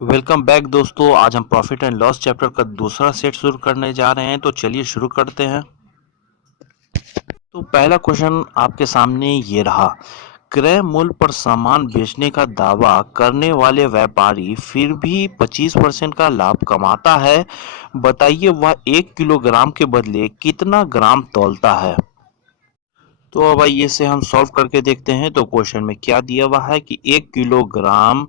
Welcome back दोस्तों। आज हम प्रॉफिट एंड लॉस चैप्टर का दूसरा सेट शुरू करने जा रहे हैं, तो चलिए शुरू करते हैं। तो पहला क्वेश्चन आपके सामने ये रहा। क्रय मूल्य पर सामान बेचने का दावा करने वाले व्यापारी फिर भी 25% का लाभ कमाता है। बताइए वह 1 किलोग्राम के बदले कितना ग्राम तौलता है। तो अब आइए इसे हम सॉल्व करके देखते हैं। तो क्वेश्चन में क्या दिया हुआ है कि 1 किलोग्राम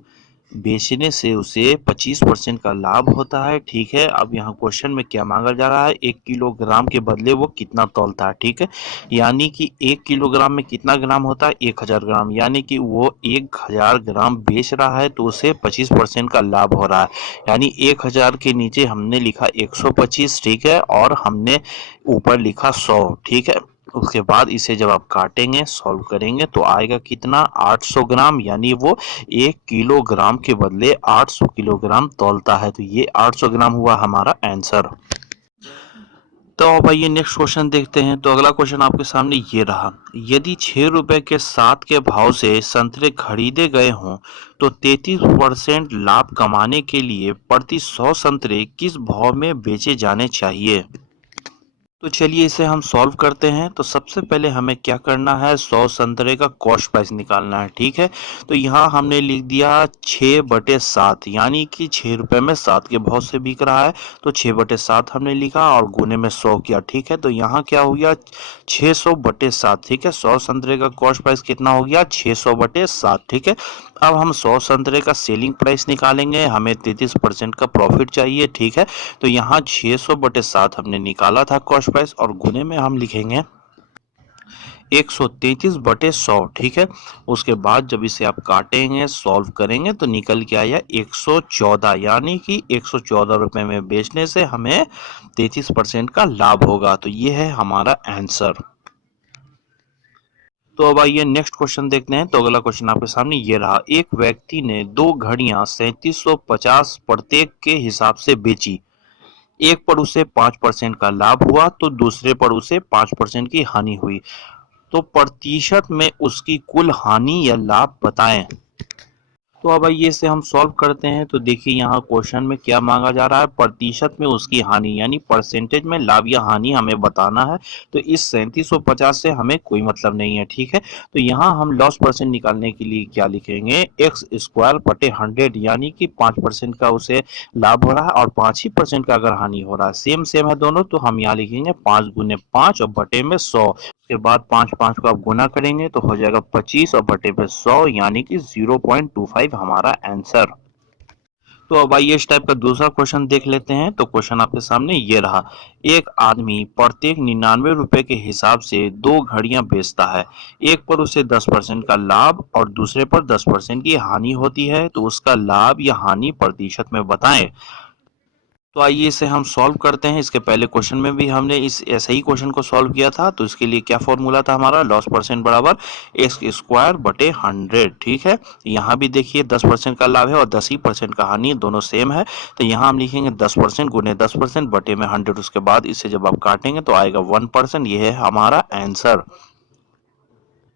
बेचने से उसे 25% का लाभ होता है। ठीक है, अब यहाँ क्वेश्चन में क्या मांगा जा रहा है, 1 किलोग्राम के बदले वो कितना तौलता है। ठीक है, यानी कि 1 किलोग्राम में कितना ग्राम होता है, 1000 ग्राम, यानी कि वो 1000 ग्राम बेच रहा है तो उसे 25% का लाभ हो रहा है। यानी 1000 के नीचे हमने लिखा 125, ठीक है, और हमने ऊपर लिखा 100। ठीक है, उसके बाद इसे जब आप काटेंगे, सॉल्व करेंगे, तो आएगा कितना, 800 ग्राम। यानी वो 1 किलोग्राम के बदले 800 किलोग्राम तौलता है। तो ये 800 ग्राम हुआ हमारा आंसर। तो अब आइए नेक्स्ट क्वेश्चन देखते हैं। तो अगला क्वेश्चन आपके सामने ये रहा। यदि 6 रुपए के 7 के भाव से संतरे खरीदे गए हों तो 33% लाभ कमाने के लिए प्रति 100 संतरे किस भाव में बेचे जाने चाहिए। तो चलिए इसे हम सॉल्व करते हैं। तो सबसे पहले हमें क्या करना है, 100 संतरे का कॉस्ट प्राइस निकालना है। ठीक है, तो यहाँ हमने लिख दिया 6/7, यानी कि 6 रुपए में 7 के भाव से बिक रहा है। तो 6/7 हमने लिखा और गुने में 100 किया। ठीक है, तो यहाँ क्या हो गया, 600/7। ठीक है, 100 संतरे का कॉस्ट प्राइस कितना हो गया, 600/7। ठीक है, अब हम 100 संतरे का सेलिंग प्राइस निकालेंगे, हमें 33% का प्रॉफिट चाहिए। ठीक है, तो यहाँ 600/7 हमने निकाला था कॉस्ट प्राइस, और गुने में हम लिखेंगे 133/100। ठीक है, उसके बाद जब इसे आप काटेंगे, सॉल्व करेंगे, तो निकल के आया 114, यानी कि 114 रुपए में बेचने से हमें 33% का लाभ होगा। तो ये है हमारा आंसर। तो अब आइए नेक्स्ट क्वेश्चन देखते हैं। तो अगला क्वेश्चन आपके सामने ये रहा। एक व्यक्ति ने दो घड़ियां 3750 प्रत्येक के हिसाब से बेची। एक पर उसे 5% का लाभ हुआ तो दूसरे पर उसे 5% की हानि हुई। तो प्रतिशत में उसकी कुल हानि या लाभ बताएं। तो अब आइए इसे हम सॉल्व करते हैं। तो देखिए यहाँ क्वेश्चन में क्या मांगा जा रहा है, प्रतिशत में उसकी हानि, यानी परसेंटेज में लाभ या हानि हमें बताना है। तो इस 3750 से हमें कोई मतलब नहीं है। ठीक है, तो यहाँ हम लॉस परसेंट निकालने के लिए क्या लिखेंगे, x²/100, यानी कि 5% का उसे लाभ हो रहा है और 5% का अगर हानि हो रहा है, सेम सेम है दोनों, तो हम यहाँ लिखेंगे 5 × 5 और बटे में 100। उसके बाद 5 को आप गुना करेंगे तो हो जाएगा 25 और बटे पे 100, यानी कि 0.25 हमारा आंसर। तो अब आइए इस टाइप का दूसरा क्वेश्चन देख लेते हैं। तो क्वेश्चन आपके सामने ये रहा। एक आदमी प्रत्येक 99 रुपए के हिसाब से दो घड़ियां बेचता है। एक पर उसे 10% का लाभ और दूसरे पर 10% की हानि होती है। तो उसका लाभ या हानि प्रतिशत में बताएं। तो आइए इसे हम सॉल्व करते हैं। इसके पहले क्वेश्चन में भी हमने इस ऐसे ही क्वेश्चन को सॉल्व किया था। तो इसके लिए क्या फॉर्मूला था हमारा, लॉस परसेंट बराबर x²/100। ठीक है, यहाँ भी देखिए 10% का लाभ है और 10% का हानि, दोनों सेम है। तो यहाँ हम लिखेंगे 10% गुने 10% बटे में 100। उसके बाद इसे जब आप काटेंगे तो आएगा 1%। ये है हमारा आंसर।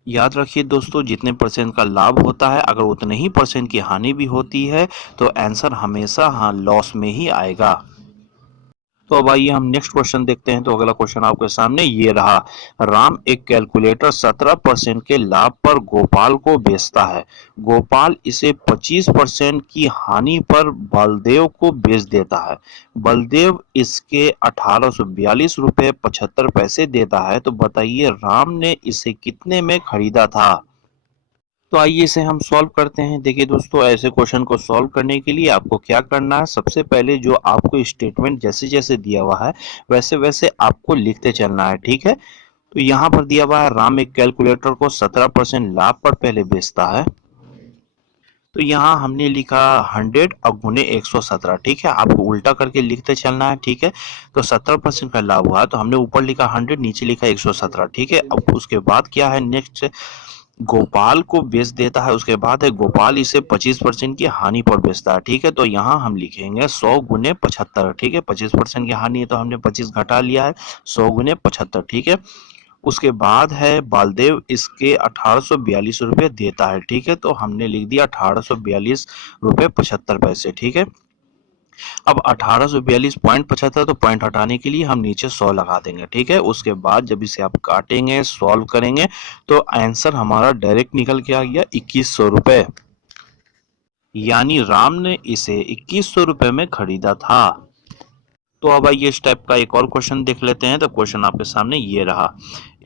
याद रखिए दोस्तों, जितने परसेंट का लाभ होता है, अगर उतने ही परसेंट की हानि भी होती है, तो आंसर हमेशा हाँ लॉस में ही आएगा। तो अब आइए हम नेक्स्ट क्वेश्चन देखते हैं। तो अगला क्वेश्चन आपके सामने ये रहा। राम एक कैलकुलेटर 17% के लाभ पर गोपाल को बेचता है। गोपाल इसे 25% की हानि पर बलदेव को बेच देता है। बलदेव इसके 1842 रुपये 75 पैसे देता है। तो बताइए राम ने इसे कितने में खरीदा था। तो आइए इसे हम सॉल्व करते हैं। देखिए दोस्तों, ऐसे क्वेश्चन को सॉल्व करने के लिए आपको क्या करना है, सबसे पहले जो आपको स्टेटमेंट जैसे जैसे दिया हुआ है वैसे वैसे आपको लिखते चलना है। ठीक है, तो यहाँ पर दिया हुआ है राम एक कैलकुलेटर को 17% लाभ पर पहले बेचता है। तो यहाँ हमने लिखा 100 और गुने 117। ठीक है, आपको उल्टा करके लिखते चलना है। ठीक है, तो 17% का लाभ हुआ तो हमने ऊपर लिखा 100, नीचे लिखा 117। ठीक है, अब उसके बाद क्या है, नेक्स्ट गोपाल को बेच देता है। उसके बाद है गोपाल इसे 25% की हानि पर बेचता है। ठीक है, तो यहाँ हम लिखेंगे 100 गुने 75। ठीक है, 25% की हानि है तो हमने 25 घटा लिया है, 100 गुने 75। ठीक है, उसके बाद है बालदेव, इसके 1842 रुपये देता है। ठीक है, तो हमने लिख दिया 1842 रुपये 75 पैसे। ठीक है, अब 1842.75, तो पॉइंट हटाने के लिए हम नीचे 100 लगा देंगे। ठीक है, उसके बाद जब इसे आप काटेंगे, सॉल्व करेंगे, तो आंसर हमारा डायरेक्ट निकल के आ गया 2100 रुपये। यानी राम ने इसे 2100 रुपये में खरीदा था। तो अब आइए इस टाइप का एक और क्वेश्चन देख लेते हैं। तो क्वेश्चन आपके सामने ये रहा।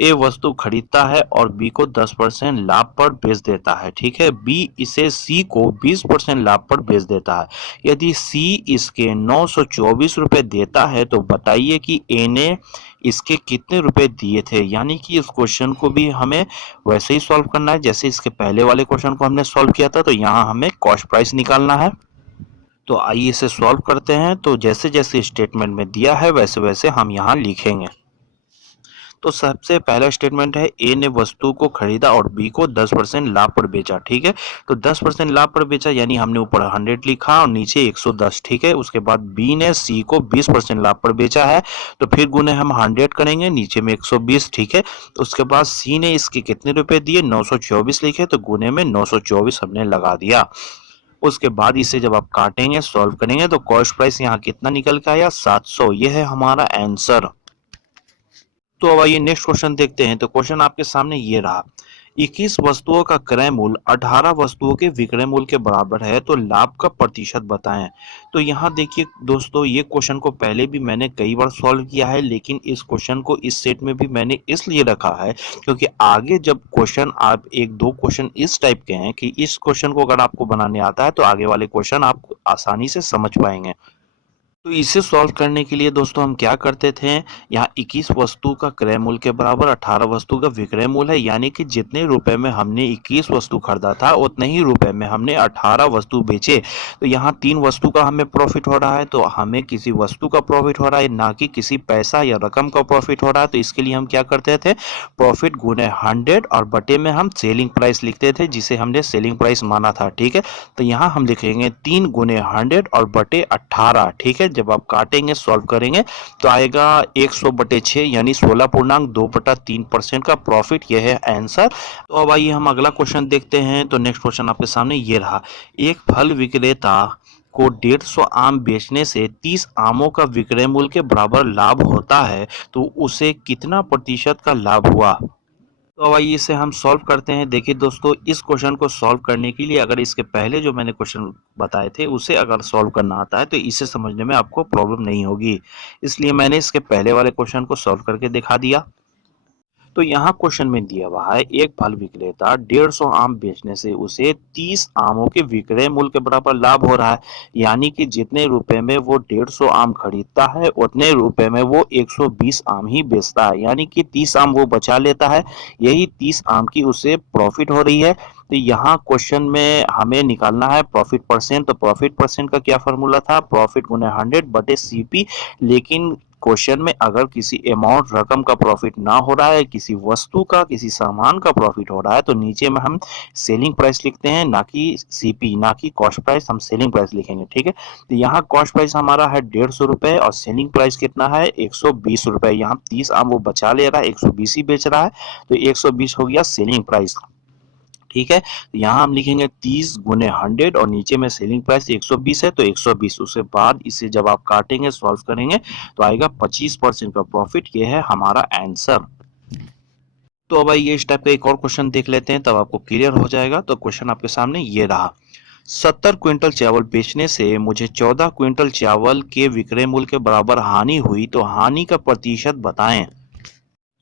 ए वस्तु खरीदता है और बी को 10% लाभ पर बेच देता है। ठीक है, बी इसे सी को 20% लाभ पर बेच देता है। यदि सी इसके 924 रुपये देता है तो बताइए कि ए ने इसके कितने रुपए दिए थे। यानी कि इस क्वेश्चन को भी हमें वैसे ही सॉल्व करना है जैसे इसके पहले वाले क्वेश्चन को हमने सॉल्व किया था। तो यहाँ हमें कॉस्ट प्राइस निकालना है। तो आइए इसे सॉल्व करते हैं। तो जैसे जैसे स्टेटमेंट में दिया है वैसे वैसे हम यहाँ लिखेंगे। तो सबसे पहला स्टेटमेंट है, ए ने वस्तु को खरीदा और बी को 10% लाभ पर बेचा। ठीक है, तो 10% लाभ पर बेचा यानी हमने ऊपर 100 लिखा और नीचे 110। ठीक है, उसके बाद बी ने सी को 20% लाभ पर बेचा है, तो फिर गुने हम 100 करेंगे, नीचे में 120। ठीक है, उसके बाद सी ने इसके कितने रुपए दिए, 924 लिखे, तो गुने में 924 हमने लगा दिया। उसके बाद इसे जब आप काटेंगे, सॉल्व करेंगे, तो कॉस्ट प्राइस यहाँ कितना निकल के आया, 700। यह है हमारा आंसर। तो अब आइए नेक्स्ट क्वेश्चन देखते हैं। तो क्वेश्चन आपके सामने ये रहा। 21 वस्तुओं का क्रय मूल्य 18 वस्तुओं के विक्रय मूल्य के बराबर है, तो लाभ का प्रतिशत बताएं। तो यहाँ देखिए दोस्तों, ये क्वेश्चन को पहले भी मैंने कई बार सॉल्व किया है, लेकिन इस क्वेश्चन को इस सेट में भी मैंने इसलिए रखा है क्योंकि आगे जब क्वेश्चन आप एक दो क्वेश्चन इस टाइप के हैं कि इस क्वेश्चन को अगर आपको बनाने आता है तो आगे वाले क्वेश्चन आप आसानी से समझ पाएंगे। तो इसे सॉल्व करने के लिए दोस्तों हम क्या करते थे, यहाँ 21 वस्तु का क्रय मूल्य के बराबर 18 वस्तु का विक्रय मूल्य है। यानी कि जितने रुपए में हमने 21 वस्तु खरीदा था उतने ही रुपए में हमने 18 वस्तु बेचे। तो यहाँ 3 वस्तु का हमें प्रॉफिट हो रहा है, तो हमें किसी वस्तु का प्रॉफिट हो रहा है, ना कि किसी पैसा या रकम का प्रॉफिट हो रहा है। तो इसके लिए हम क्या करते थे, प्रॉफिट गुने 100 और बटे में हम सेलिंग प्राइस लिखते थे, जिसे हमने सेलिंग प्राइस माना था। ठीक है, तो यहाँ हम लिखेंगे 3 गुने 100 और बटे 18। ठीक है, जब आप काटेंगे, सॉल्व करेंगे, तो आएगा 100 बटे 6 यानी 16.2/3% का प्रॉफिट। यह है आंसर। तो अब आइए हम अगला क्वेश्चन देखते हैं। तो नेक्स्ट क्वेश्चन आपके सामने ये रहा। एक फल विक्रेता को 150 आम बेचने से 30 आमों का विक्रय मूल्य के बराबर लाभ होता है, तो उसे कितना प्रतिशत का लाभ हुआ। तो अब आइए इसे हम सॉल्व करते हैं। देखिए दोस्तों, इस क्वेश्चन को सॉल्व करने के लिए अगर इसके पहले जो मैंने क्वेश्चन बताए थे उसे अगर सॉल्व करना आता है तो इसे समझने में आपको प्रॉब्लम नहीं होगी, इसलिए मैंने इसके पहले वाले क्वेश्चन को सॉल्व करके दिखा दिया। तो यहाँ क्वेश्चन में दिया हुआ है, एक फल विक्रेता 150 आम बेचने से उसे 30 आमों के विक्रय मूल्य के बराबर लाभ हो रहा है। यानी कि जितने रुपए में वो 150 आम खरीदता है उतने रुपए में वो 120 आम ही बेचता है। यानी कि 30 आम वो बचा लेता है, यही 30 आम की उसे प्रॉफिट हो रही है। तो यहाँ क्वेश्चन में हमें निकालना है प्रॉफिट परसेंट। तो प्रॉफिट परसेंट का क्या फॉर्मूला था, प्रॉफिट गुने 100 बटे सीपी। लेकिन क्वेश्चन में अगर किसी अमाउंट रकम का प्रॉफिट ना हो रहा है, किसी वस्तु का, किसी सामान का प्रॉफिट हो रहा है, तो नीचे में हम सेलिंग प्राइस लिखते हैं, ना कि सीपी, ना कि कॉस्ट प्राइस, हम सेलिंग प्राइस लिखेंगे। ठीक है, तो यहाँ कॉस्ट प्राइस हमारा है 150 रुपए और सेलिंग प्राइस कितना है, 120 रुपए। यहाँ 30 आम वो बचा ले रहा है, 120 ही बेच रहा है, तो 120 हो गया सेलिंग प्राइस। ठीक है, यहाँ हम लिखेंगे 30 गुने 100 और नीचे में सेलिंग प्राइस 120 है, तो 120। उसके बाद इसे जब आप काटेंगे, सॉल्व करेंगे, तो आएगा 25% का प्रॉफिट। ये है हमारा आंसर। तो अब आइए इस टाइप का एक और क्वेश्चन देख लेते हैं, तब आपको क्लियर हो जाएगा। तो क्वेश्चन आपके सामने ये रहा। 70 क्विंटल चावल बेचने से मुझे 14 क्विंटल चावल के विक्रय मूल्य के बराबर हानि हुई, तो हानि का प्रतिशत बताएं।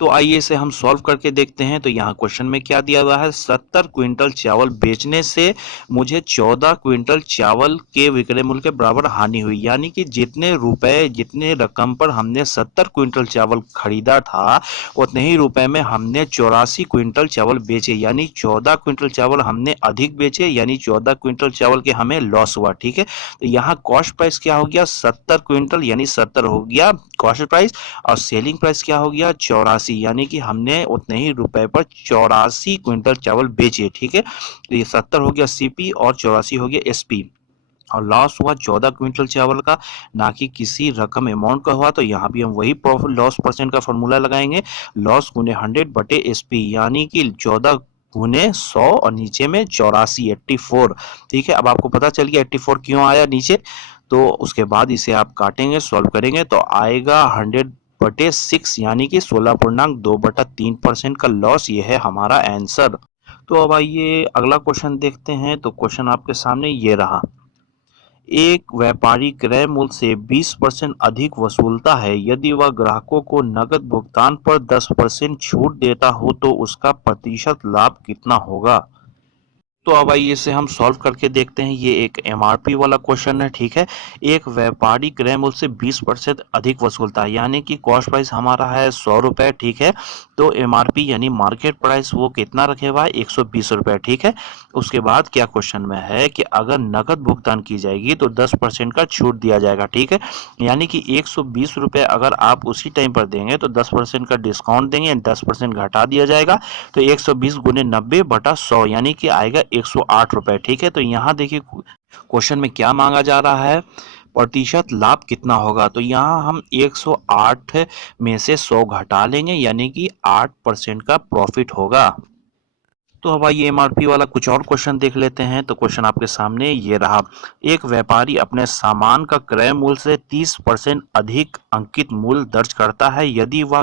तो आइए इसे हम सॉल्व करके देखते हैं। तो यहाँ क्वेश्चन में क्या दिया हुआ है, 70 क्विंटल चावल बेचने से मुझे 14 क्विंटल चावल के विक्रय मूल्य के बराबर हानि हुई। यानी कि जितने रुपए, जितने रकम पर हमने 70 क्विंटल चावल खरीदा था उतने ही रुपए में हमने 84 क्विंटल चावल बेचे। यानी 14 क्विंटल चावल हमने अधिक बेचे, यानी 14 क्विंटल चावल के हमें लॉस हुआ। ठीक है, तो यहाँ कॉस्ट प्राइस क्या हो गया, 70 क्विंटल यानी 70 हो गया कॉस्ट प्राइस, और सेलिंग प्राइस क्या हो गया, 84। यानी कि हमने उतने ही रुपए पर 84 क्विंटल चावल बेचे। ठीक है, तो ये 70 हो गया सीपी और 84 हो गया एसपी। और लॉस हुआ 14 क्विंटल चावल का, ना कि किसी रकम अमाउंट का हुआ, तो यहाँ भी हम वही प्रॉफिट लॉस परसेंट का फॉर्मूला लगाएंगे, लॉस गुने 100 बटे एसपी, यानी कि 14 गुने 100 और नीचे में 84 84। ठीक है, अब आपको पता चल गया 84 क्यों आया नीचे। तो उसके बाद इसे आप काटेंगे, सॉल्व करेंगे तो आएगा 100/6, यानी कि 16.2/3% का लॉस। ये है हमारा आंसर। तो अब आइए अगला क्वेश्चन देखते हैं। तो क्वेश्चन आपके सामने ये रहा, एक व्यापारी क्रय मूल्य से 20% अधिक वसूलता है। यदि वह ग्राहकों को नकद भुगतान पर 10% छूट देता हो तो उसका प्रतिशत लाभ कितना होगा। तो अब आइए इसे हम सॉल्व करके देखते हैं। ये एक एमआरपी वाला क्वेश्चन है। ठीक है, एक व्यापारी क्रय मूल्य से 20% अधिक वसूलता है, यानी कि कॉस्ट प्राइस हमारा है 100 रुपए। ठीक है, तो एमआरपी यानी मार्केट प्राइस वो कितना रखे हुआ है, 120 रुपए। ठीक है, उसके बाद क्या क्वेश्चन में है कि अगर नकद भुगतान की जाएगी तो 10% का छूट दिया जाएगा। ठीक है, यानी कि 120 रुपए अगर आप उसी टाइम पर देंगे तो 10% का डिस्काउंट देंगे, 10% घटा दिया जाएगा, तो 120 गुने 90/100, यानी कि आएगा 108 रुपए। ठीक है, तो यहाँ देखिए क्वेश्चन में क्या मांगा जा रहा है, प्रतिशत लाभ कितना होगा। तो यहाँ हम 108 में से 100 घटा लेंगे, यानी कि 8% का प्रॉफिट होगा। तो अब आइए एमआरपी वाला कुछ और क्वेश्चन देख लेते हैं। तो क्वेश्चन आपके सामने ये रहा, एक व्यापारी अपने सामान का क्रय मूल्य से 30% अधिक अंकित मूल्य दर्ज करता है। यदि वह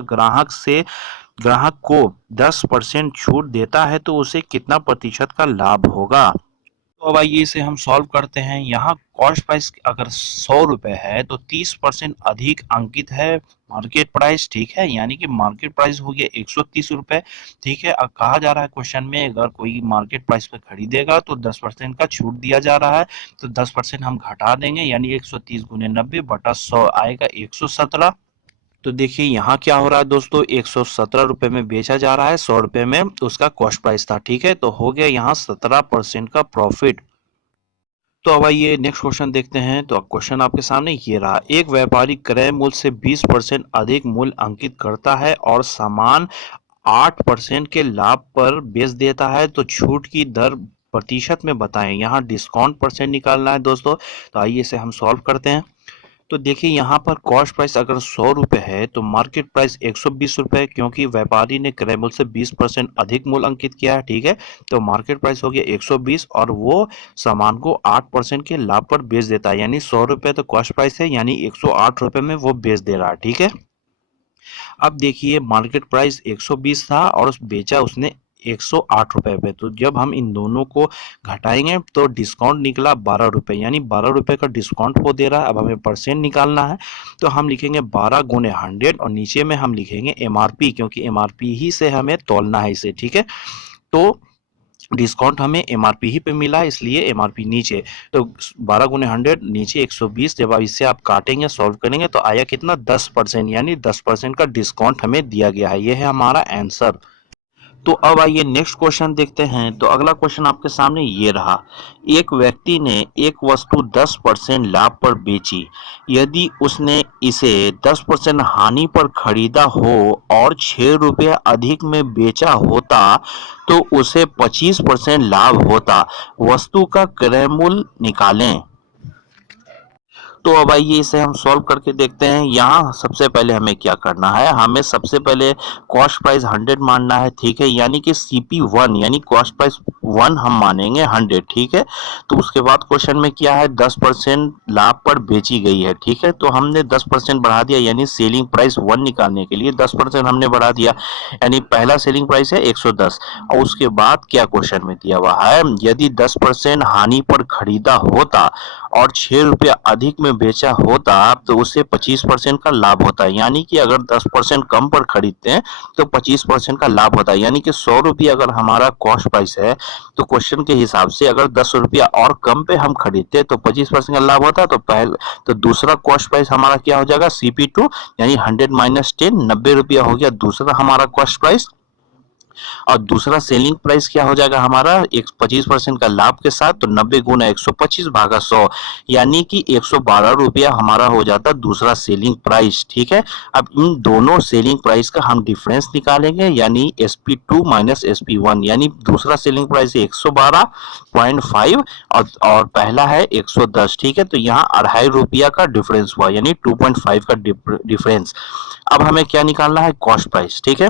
ग्राहक को 10% छूट देता है तो उसे कितना प्रतिशत का लाभ होगा। तो अब आइए इसे हम सॉल्व करते हैं। यहाँ कॉस्ट प्राइस अगर 100 रुपए है तो 30% अधिक अंकित है मार्केट प्राइस। ठीक है, यानी कि मार्केट प्राइस हो गया 130 रुपए। ठीक है, अब कहा जा रहा है क्वेश्चन में अगर कोई मार्केट प्राइस पे खरीदेगा तो 10% का छूट दिया जा रहा है, तो 10% हम घटा देंगे, यानी 130 गुने 90/100 आएगा 117। तो देखिए यहाँ क्या हो रहा है दोस्तों, 117 रुपए में बेचा जा रहा है, 100 रुपए में उसका कॉस्ट प्राइस था। ठीक है, तो हो गया यहाँ 17% का प्रॉफिट। तो अब आइए नेक्स्ट क्वेश्चन देखते हैं। तो क्वेश्चन आपके सामने ये रहा, एक व्यापारी क्रय मूल्य से 20% अधिक मूल्य अंकित करता है और सामान 8% के लाभ पर बेच देता है, तो छूट की दर प्रतिशत में बताएं। यहाँ डिस्काउंट परसेंट निकालना है दोस्तों। तो आइए इसे हम सॉल्व करते हैं। तो देखिए यहाँ पर कॉस्ट प्राइस अगर 100 रुपए है तो मार्केट प्राइस 120 रुपए, क्योंकि व्यापारी ने क्रय मूल्य से 20% अधिक मूल्य अंकित किया है। ठीक है, तो मार्केट प्राइस हो गया 120 और वो सामान को 8% के लाभ पर बेच देता है, यानी 100 रुपए तो कॉस्ट प्राइस है, यानी 108 रुपए में वो बेच दे रहा है। ठीक है, अब देखिए मार्केट प्राइस 120 था और बेचा उसने 108 रुपए पे, तो जब हम इन दोनों को घटाएंगे तो डिस्काउंट निकला 12 रुपए, यानी 12 रुपए का डिस्काउंट वो दे रहा है। अब हमें परसेंट निकालना है, तो हम लिखेंगे 12 गुने 100 और नीचे में हम लिखेंगे एमआरपी, क्योंकि एमआरपी ही से हमें तोलना है इसे। ठीक है, तो डिस्काउंट हमें एमआरपी ही पे मिला, इसलिए एमआरपी नीचे, तो 12 गुने 100 नीचे 120। जब आप इससे आप काटेंगे सॉल्व करेंगे तो आया कितना 10%, यानी 10% का डिस्काउंट हमें दिया गया है। यह है हमारा आंसर। तो अब आइए नेक्स्ट क्वेश्चन देखते हैं। तो अगला क्वेश्चन आपके सामने ये रहा, एक व्यक्ति ने एक वस्तु 10% लाभ पर बेची। यदि उसने इसे 10% हानि पर खरीदा हो और 6 रुपये अधिक में बेचा होता तो उसे 25% लाभ होता। वस्तु का क्रय मूल्य निकालें। तो अब आइए इसे हम सॉल्व करके देखते हैं। यहाँ सबसे पहले हमें क्या करना है, हमें सबसे पहले कॉस्ट प्राइस 100 मानना है। ठीक है, यानी कि CP1 यानी कॉस्ट प्राइस 1 हम मानेंगे 100। ठीक है, तो उसके बाद क्वेश्चन में क्या है, 10% लाभ पर बेची गई है। ठीक है, तो हमने 10% बढ़ा दिया, यानी सेलिंग प्राइस 1 निकालने के लिए 10% हमने बढ़ा दिया, यानी पहला सेलिंग प्राइस है 110। और उसके बाद क्या क्वेश्चन में दिया हुआ है, यदि 10% हानि पर खरीदा होता और 6 रुपया अधिक में बेचा होता तो उसे 25% का लाभ होता है, यानी कि अगर 10% कम पर खरीदते हैं तो 25% का लाभ होता है, यानी कि 100 रुपया अगर हमारा कॉस्ट प्राइस है तो क्वेश्चन के हिसाब से अगर 10 रुपया और कम पे हम खरीदते तो 25% का लाभ होता। तो दूसरा कॉस्ट प्राइस हमारा क्या हो जाएगा, CP2, यानी 100 - 10 90 रुपया हो गया दूसरा हमारा कॉस्ट प्राइस। और दूसरा सेलिंग प्राइस क्या हो जाएगा हमारा 25% का लाभ के साथ, तो 90 गुना 125 भागा 100 यानी कि 112 रुपया हमारा हो जाता दूसरा सेलिंग प्राइस। ठीक है, अब इन दोनों सेलिंग प्राइस का हम डिफरेंस निकालेंगे, यानी SP2 माइनस SP1, यानी दूसरा सेलिंग प्राइस 112.5 और पहला है 110। ठीक है, तो यहाँ 2.5 रुपया का डिफरेंस हुआ, यानी 2.5 का डिफरेंस। अब हमें क्या निकालना है, कॉस्ट प्राइस। ठीक है,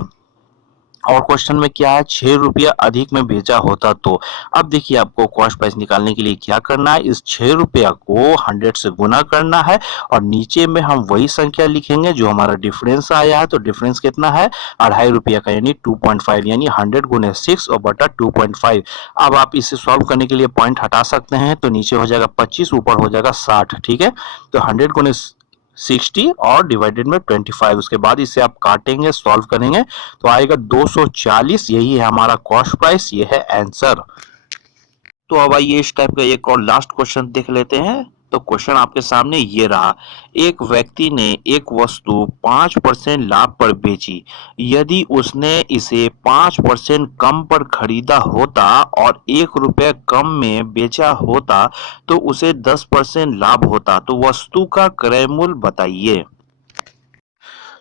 और क्वेश्चन में क्या है, 6 रुपया अधिक में बेचा होता तो। अब देखिए आपको कॉस्ट प्राइस निकालने के लिए क्या करना है, इस 6 रुपया को 100 से गुना करना है और नीचे में हम वही संख्या लिखेंगे जो हमारा डिफरेंस आया है। तो डिफरेंस कितना है, 2.5 रुपया का, यानी 2.5, यानी 100 गुने 6 और बटा 2.5। अब आप इसे सॉल्व करने के लिए पॉइंट हटा सकते हैं, तो नीचे हो जाएगा 25, ऊपर हो जाएगा 60। ठीक है, तो 100 गुने 60 और डिवाइडेड में 25, उसके बाद इसे आप काटेंगे, सॉल्व करेंगे तो आएगा 240। यही है हमारा कॉस्ट प्राइस, ये है आंसर। तो अब आइए इस टाइप का एक और लास्ट क्वेश्चन देख लेते हैं। तो क्वेश्चन आपके सामने ये रहा, एक व्यक्ति ने एक वस्तु 5% लाभ पर बेची। यदि उसने इसे 5% कम पर खरीदा होता और 1 रुपये कम में बेचा होता तो उसे 10% लाभ होता। तो वस्तु का क्रय मूल्य बताइए।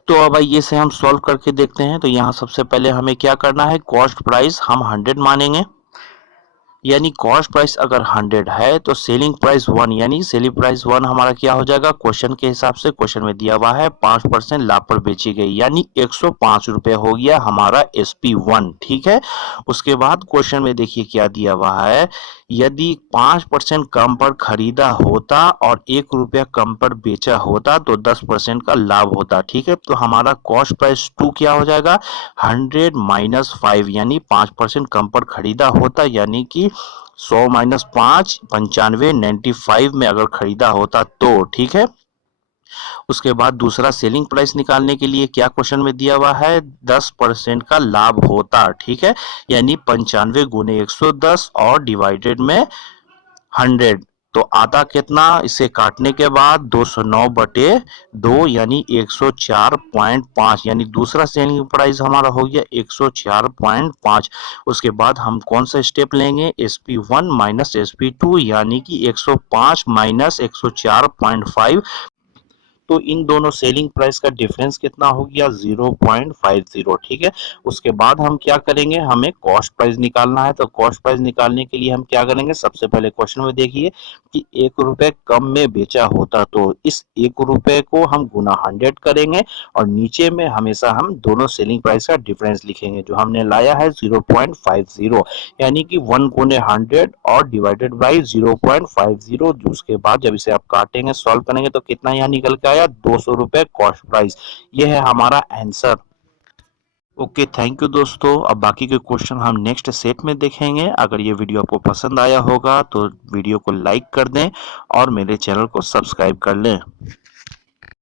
तो अब आइए इसे हम सॉल्व करके देखते हैं। तो यहाँ सबसे पहले हमें क्या करना है, कॉस्ट प्राइस हम 100 मानेंगे, यानी कॉस्ट प्राइस अगर 100 है तो सेलिंग प्राइस 1, यानी सेलिंग प्राइस 1 हमारा क्या हो जाएगा, क्वेश्चन के हिसाब से, क्वेश्चन में दिया हुआ है 5% लाभ पर बेची गई, यानी 105 रुपए हो गया हमारा SP1। ठीक है, उसके बाद क्वेश्चन में देखिए क्या दिया हुआ है, यदि 5% कम पर खरीदा होता और 1 रुपया कम पर बेचा होता तो 10% का लाभ होता। ठीक है, तो हमारा कॉस्ट प्राइस 2 क्या हो जाएगा, 100 माइनस 5, यानी 5% कम पर खरीदा होता, यानी कि 100 माइनस 5, 95, 95 में अगर खरीदा होता तो। ठीक है, उसके बाद दूसरा सेलिंग प्राइस निकालने के लिए क्या क्वेश्चन में दिया हुआ है, 10% का लाभ होता। ठीक है, यानी 95 गुने 110 और डिवाइडेड में 100, तो आता कितना, इसे काटने के बाद 209 बटे 2, यानी 104.5, यानी दूसरा सेलिंग प्राइस हमारा हो गया 104.5। उसके बाद हम कौन सा स्टेप लेंगे, SP1 माइनस SP2, यानी कि 105 माइनस 104.5। तो इन दोनों सेलिंग प्राइस का डिफरेंस कितना हो गया, 0.50। ठीक है, उसके बाद हम क्या करेंगे, हमें कॉस्ट प्राइस निकालना है। तो कॉस्ट प्राइस निकालने के लिए हम क्या करेंगे, सबसे पहले क्वेश्चन में देखिए कि 1 रुपये कम में बेचा होता, तो इस 1 रुपये को हम गुना 100 करेंगे और नीचे में हमेशा हम दोनों सेलिंग प्राइस का डिफरेंस लिखेंगे, जो हमने लाया है 0.50, यानी कि 1 गुने 100 और डिवाइडेड बाई 0.50। उसके बाद जब इसे आप काटेंगे, सॉल्व करेंगे तो कितना यहाँ निकल के आया, 200 रुपए कॉस्ट प्राइस। ये है हमारा आंसर। ओके, थैंक यू दोस्तों। अब बाकी के क्वेश्चन हम नेक्स्ट सेट में देखेंगे। अगर ये वीडियो आपको पसंद आया होगा तो वीडियो को लाइक कर दें और मेरे चैनल को सब्सक्राइब कर लें।